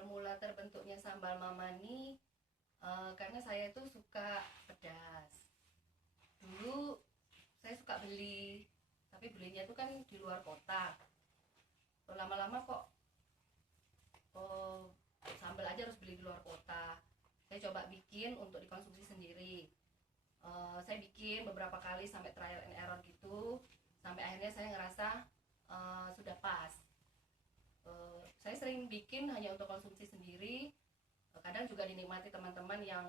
awal mula terbentuknya sambal mamani karena saya tuh suka pedas. Dulu saya suka beli, tapi belinya tuh kan di luar kota. Lama-lama kok sambal aja harus beli di luar kota. Saya coba bikin untuk dikonsumsi sendiri. Saya bikin beberapa kali sampai trial and error gitu, sampai akhirnya saya ngerasa sudah pas. Saya sering bikin hanya untuk konsumsi sendiri, kadang juga dinikmati teman-teman yang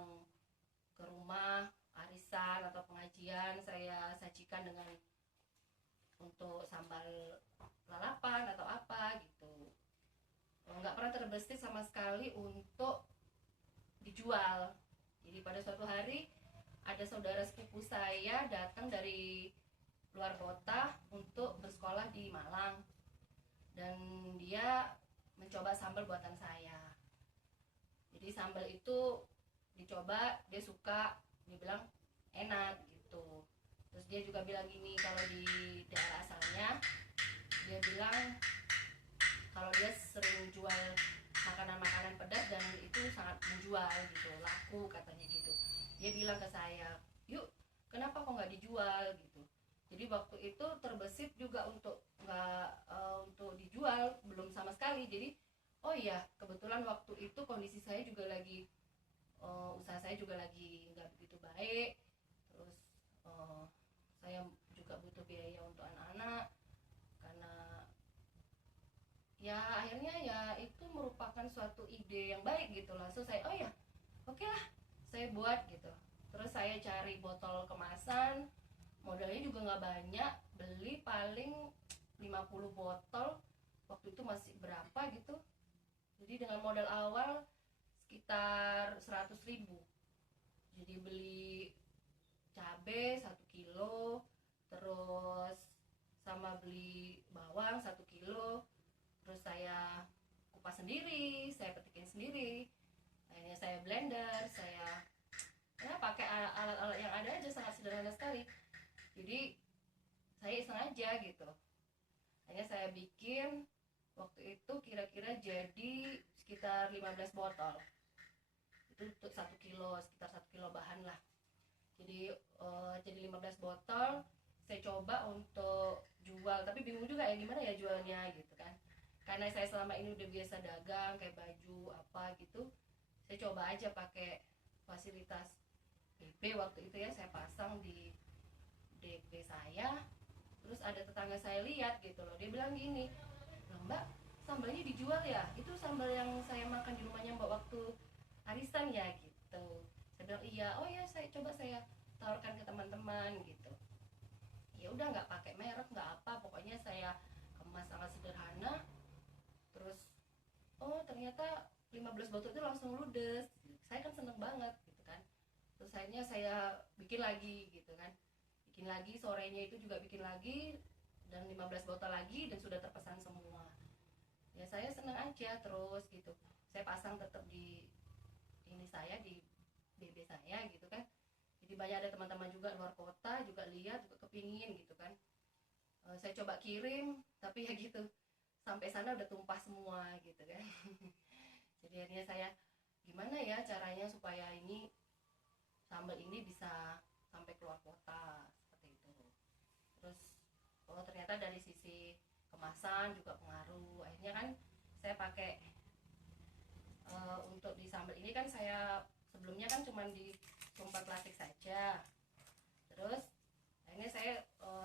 ke rumah arisan atau pengajian. Saya sajikan dengan untuk sambal lalapan atau apa gitu. Nggak pernah terbesit sama sekali untuk dijual. Jadi pada suatu hari ada saudara sepupu saya datang dari luar kota untuk bersekolah di Malang, dan dia mencoba sambal buatan saya. Jadi sambal itu dicoba, dia suka, dia bilang enak gitu. Terus dia juga bilang gini, kalau di daerah asalnya dia bilang kalau dia sering jual makanan-makanan pedas dan itu sangat menjual gitu, laku katanya gitu. Dia bilang ke saya, yuk kenapa kok nggak dijual gitu. Jadi waktu itu terbesit juga untuk nggak untuk dijual, belum sama sekali. Jadi oh iya, kebetulan waktu itu kondisi saya juga lagi usaha saya juga lagi nggak begitu baik. Terus saya juga butuh biaya untuk anak-anak, karena ya akhirnya ya itu merupakan suatu ide yang baik gitu lah. So saya oh ya oke lah, saya buat gitu. Terus saya cari botol kemasan, modalnya juga nggak banyak, beli paling 50 botol. Waktu itu masih berapa gitu, jadi dengan modal awal sekitar 100.000. Jadi beli cabai 1 kilo, terus sama beli bawang 1 kilo, terus saya kupas sendiri, saya petikin sendiri, akhirnya saya blender, saya ya pakai alat-alat yang ada aja, sangat sederhana sekali. Jadi saya iseng aja gitu, hanya saya bikin. Waktu itu kira-kira jadi sekitar 15 botol, itu untuk 1 kilo, sekitar 1 kilo bahan lah. Jadi 15 botol. Saya coba untuk jual, tapi bingung juga ya gimana ya jualnya gitu kan, karena saya selama ini udah biasa dagang kayak baju apa gitu. Saya coba aja pakai fasilitas DP waktu itu ya, saya pasang di DP saya. Terus ada tetangga saya lihat gitu loh, dia bilang gini, Mbak, sambalnya dijual ya? Itu sambal yang saya makan di rumahnya Mbak waktu arisan ya gitu. Saya bilang iya. Oh ya, saya coba saya tawarkan ke teman-teman gitu. Ya udah, nggak pakai merek, nggak apa, pokoknya saya kemas sangat sederhana. Terus oh ternyata 15 botol itu langsung ludes. Saya kan seneng banget gitu kan. Terus akhirnya saya bikin lagi gitu kan, bikin lagi, sorenya itu juga bikin lagi, dan 15 botol lagi, dan sudah terpesan semua. Ya saya seneng aja terus gitu. Saya pasang tetap di ini saya, di BB saya gitu kan. Jadi banyak ada teman-teman juga luar kota juga lihat, juga kepingin gitu kan. Saya coba kirim, tapi ya gitu, sampai sana udah tumpah semua gitu kan. Jadi akhirnya saya gimana ya caranya supaya ini sambal ini bisa sampai keluar kota seperti itu. Terus oh ternyata dari sisi kemasan juga pengaruh. Akhirnya kan saya pakai untuk di sambal ini kan, saya sebelumnya kan cuma di tumpat plastik saja. Terus akhirnya saya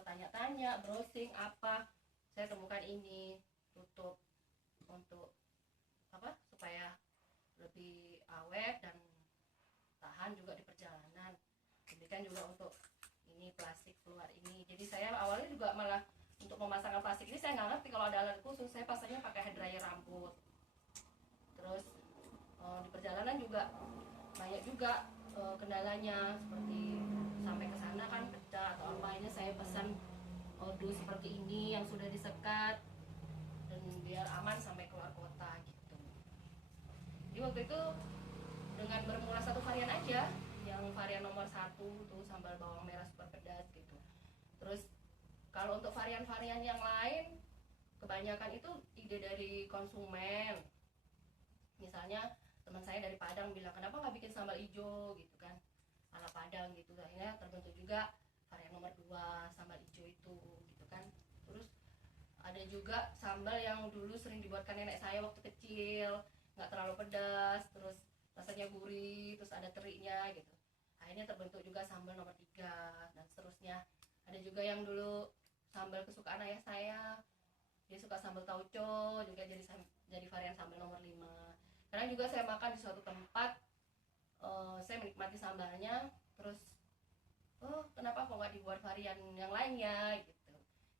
tanya-tanya, browsing apa, saya temukan ini tutup untuk apa, supaya lebih awet dan tahan juga di perjalanan. Demikian juga untuk ini plastik keluar ini. Jadi saya awalnya juga malah untuk memasangkan plastik ini saya nggak ngerti kalau ada alat khusus. Saya pasangnya pakai hair dryer rambut. Terus di perjalanan juga banyak juga kendalanya, seperti sampai ke sana kan pecah atau apa. Ini saya pesan odol seperti ini yang sudah disekat, dan biar aman sampai keluar kota gitu. Jadi waktu itu dengan bermula satu varian aja, yang varian nomor 1 tuh sambal bawang merah super pedas gitu. Terus kalau untuk varian-varian yang lain, kebanyakan itu ide dari konsumen. Misalnya teman saya dari Padang bilang kenapa nggak bikin sambal hijau gitu kan, ala Padang gitu. Akhirnya terbentuk juga varian nomor 2 sambal hijau itu gitu kan. Terus ada juga sambal yang dulu sering dibuatkan nenek saya waktu kecil, nggak terlalu pedas, terus rasanya gurih, terus ada teriknya gitu. Akhirnya terbentuk juga sambal nomor 3 dan seterusnya. Ada juga yang dulu sambal kesukaan ayah saya, dia suka sambal tauco, juga jadi varian sambal nomor 5. Kadang juga saya makan di suatu tempat, saya menikmati sambalnya, terus oh kenapa kok nggak dibuat varian yang lainnya gitu.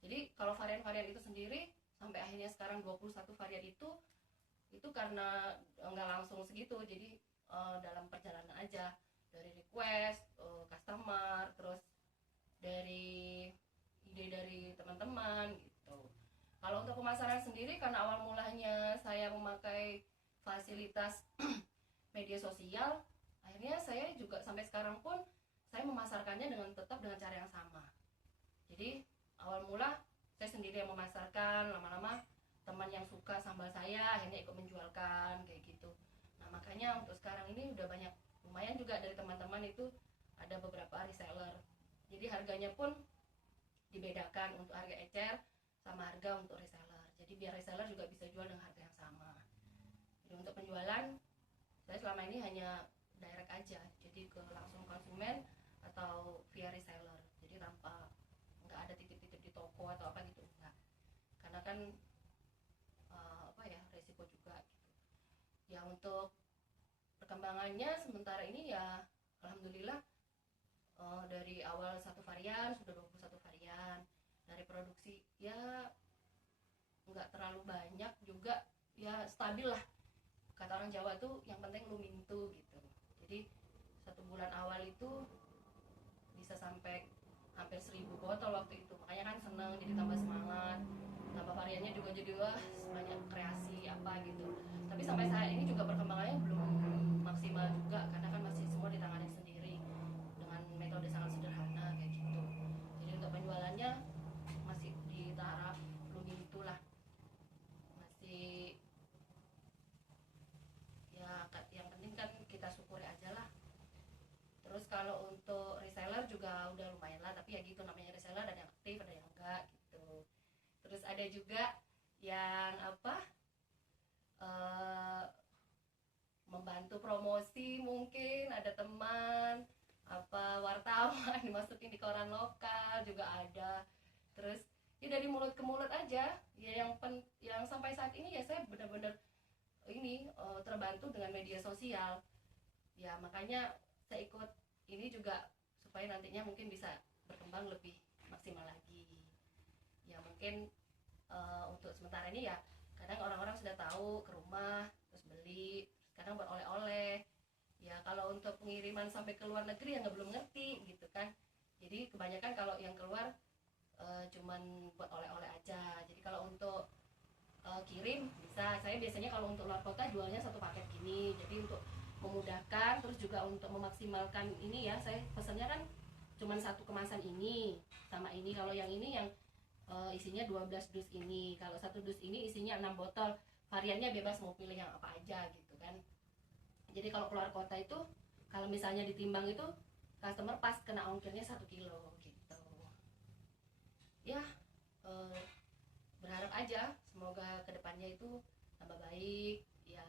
Jadi kalau varian-varian itu sendiri sampai akhirnya sekarang 21 varian itu karena nggak langsung segitu. Jadi dalam perjalanan aja, dari request customer, terus dari ide dari teman-teman gitu. Kalau untuk pemasaran sendiri, karena awal mulanya saya memakai fasilitas media sosial, akhirnya saya juga sampai sekarang pun saya memasarkannya tetap dengan cara yang sama. Jadi awal mula saya sendiri yang memasarkan, lama-lama teman yang suka sambal saya akhirnya ikut menjualkan kayak gitu. Nah makanya untuk sekarang ini udah banyak, lumayan juga dari teman-teman itu ada beberapa reseller. Jadi harganya pun dibedakan untuk harga ecer sama harga untuk reseller. Jadi biar reseller juga bisa jual dengan harga yang sama. Jadi untuk penjualan saya selama ini hanya direct aja, jadi ke langsung konsumen atau via reseller. Jadi tanpa, nggak ada titip-titip di toko atau apa gitu, enggak. Karena kan resiko juga gitu. Ya untuk perkembangannya sementara ini ya alhamdulillah, dari awal 1 varian sudah 21 varian. Dari produksi ya nggak terlalu banyak juga, ya stabil lah. Kata orang Jawa tuh yang penting lu mintu gitu. Jadi 1 bulan awal itu bisa sampai hampir 1000 botol waktu itu. Makanya kan seneng, jadi tambah semangat. Tambah variannya juga jadi wah banyak kreasi apa gitu. Tapi sampai saat ini juga perkembangannya belum maksimal juga, karena kan masih semua ditangani sendiri dengan metode sangat sederhana kayak gitu. Jadi untuk penjualannya masih di taraf belum itulah, masih ya yang penting kan kita syukuri aja lah. Terus kalau untuk reseller juga udah lumayan lah, tapi ya gitu namanya reseller, ada yang aktif ada yang enggak gitu. Terus ada juga yang uh, membantu promosi, mungkin ada teman wartawan dimasukin di koran lokal juga ada. Terus ya dari mulut ke mulut aja ya, yang sampai saat ini ya saya benar-benar ini terbantu dengan media sosial ya. Makanya saya ikut ini juga supaya nantinya mungkin bisa berkembang lebih maksimal lagi ya. Mungkin untuk sementara ini ya kadang orang-orang sudah tahu ke rumah terus beli, terus kadang buat oleh-oleh ya. Kalau untuk pengiriman sampai ke luar negeri ya belum ngerti gitu kan. Jadi kebanyakan kalau yang keluar cuman buat oleh-oleh aja. Jadi kalau untuk kirim bisa, saya biasanya kalau untuk luar kota jualnya 1 paket gini. Jadi untuk memudahkan, terus juga untuk memaksimalkan ini ya, saya pesannya kan cuman 1 kemasan ini sama ini. Kalau yang ini yang isinya 12 dus ini, kalau 1 dus ini isinya 6 botol. Variannya bebas mau pilih yang apa aja gitu kan. Jadi kalau keluar kota itu kalau misalnya ditimbang itu customer pas kena ongkirnya 1 kilo gitu ya. Berharap aja semoga kedepannya itu tambah baik ya,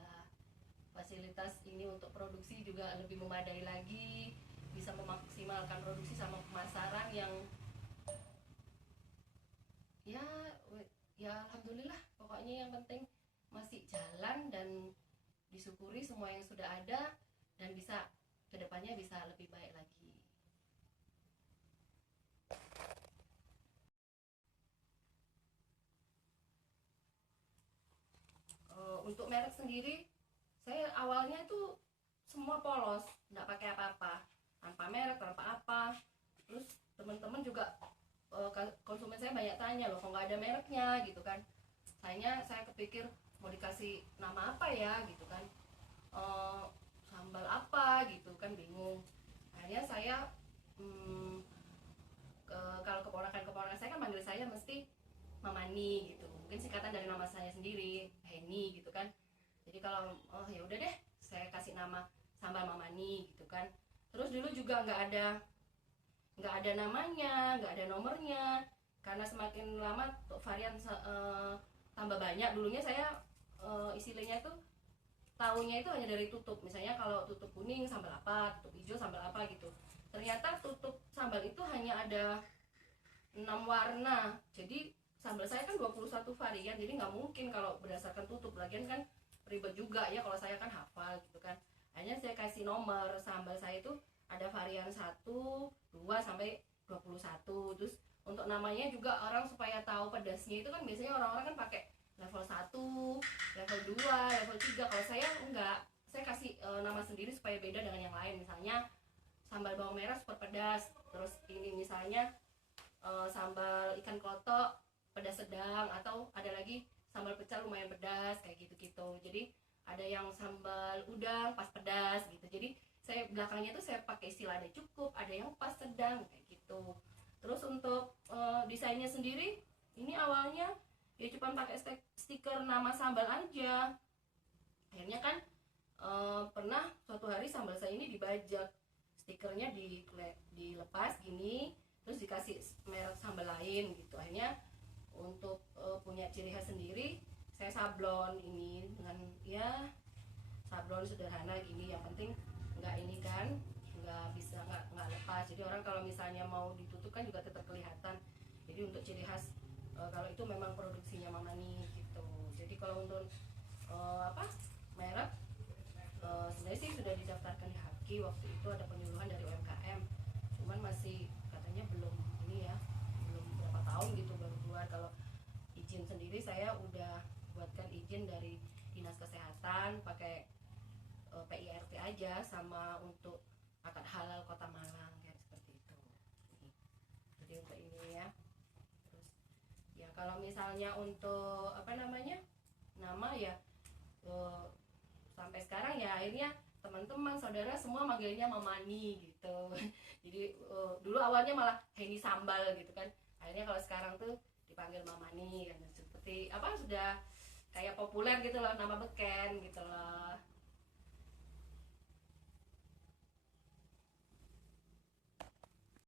fasilitas ini untuk produksi juga lebih memadai lagi, bisa memaksimalkan produksi sama pemasaran yang ya alhamdulillah. Pokoknya yang penting masih jalan dan disyukuri semua yang sudah ada dan bisa kedepannya bisa lebih baik lagi. Untuk merek sendiri saya awalnya itu semua polos, nggak pakai apa-apa, tanpa merek tanpa apa. Terus teman-teman juga konsumen saya banyak tanya loh kok nggak ada mereknya gitu kan. Saya kepikir mau dikasih nama apa ya gitu kan, sambal apa gitu kan, bingung. Akhirnya saya kalau keponakan saya kan manggil saya mesti Mamani gitu, mungkin singkatan dari nama saya sendiri, Heni gitu kan. Jadi kalau ya udah deh saya kasih nama sambal Mamani gitu kan. Terus dulu juga nggak ada namanya, nggak ada nomornya, karena semakin lama varian tambah banyak. Dulunya saya istilahnya itu tahunya itu hanya dari tutup, misalnya kalau tutup kuning sambal apa, tutup hijau sambal apa gitu. Ternyata tutup sambal itu hanya ada 6 warna, jadi sambal saya kan 21 varian, jadi nggak mungkin kalau berdasarkan tutup, lagian kan ribet juga ya kalau saya kan hafal gitu kan. Hanya saya kasih nomor sambal saya itu ada varian 1, 2 sampai 21. Terus untuk namanya juga orang supaya tahu pedasnya itu kan biasanya orang-orang kan pakai level 1, level 2, level 3. Kalau saya enggak, saya kasih nama sendiri supaya beda dengan yang lain. Misalnya sambal bawang merah super pedas, terus ini misalnya sambal ikan klotok pedas sedang, atau ada lagi sambal pecel lumayan pedas kayak gitu-gitu. Jadi ada yang sambal udang pas pedas gitu. Jadi saya belakangnya tuh saya pakai istilah ada cukup, ada yang pas sedang kayak gitu. Terus untuk desainnya sendiri, ini awalnya ya cuma pakai stiker nama sambal aja. Akhirnya kan pernah suatu hari sambal saya ini dibajak, stikernya dilepas gini, terus dikasih merek sambal lain gitu. Akhirnya untuk punya ciri khas sendiri, saya sablon ini dengan ya sablon sederhana gini. Yang penting nggak ini kan, nggak lepas. Jadi orang kalau misalnya mau ditutup kan juga tetap kelihatan. Jadi untuk ciri khas kalau itu memang produksinya Mamani gitu. Jadi kalau untuk merek sebenarnya sih sudah didaftarkan di Haki. Waktu itu ada penyuluhan dari UMKM, cuman masih katanya belum ini ya, belum berapa tahun gitu baru keluar. Kalau izin sendiri saya udah buatkan izin dari Dinas Kesehatan pakai PIRT aja, sama untuk akad halal Kota Malang kayak seperti itu. Jadi untuk ini ya. Terus ya kalau misalnya untuk nama ya sampai sekarang ya akhirnya teman-teman saudara semua manggilnya Mamani gitu. Jadi dulu awalnya malah Heni Sambal gitu kan. Akhirnya kalau sekarang tuh dipanggil Mamani kan, seperti sudah kayak populer gitu loh, nama beken gitu loh.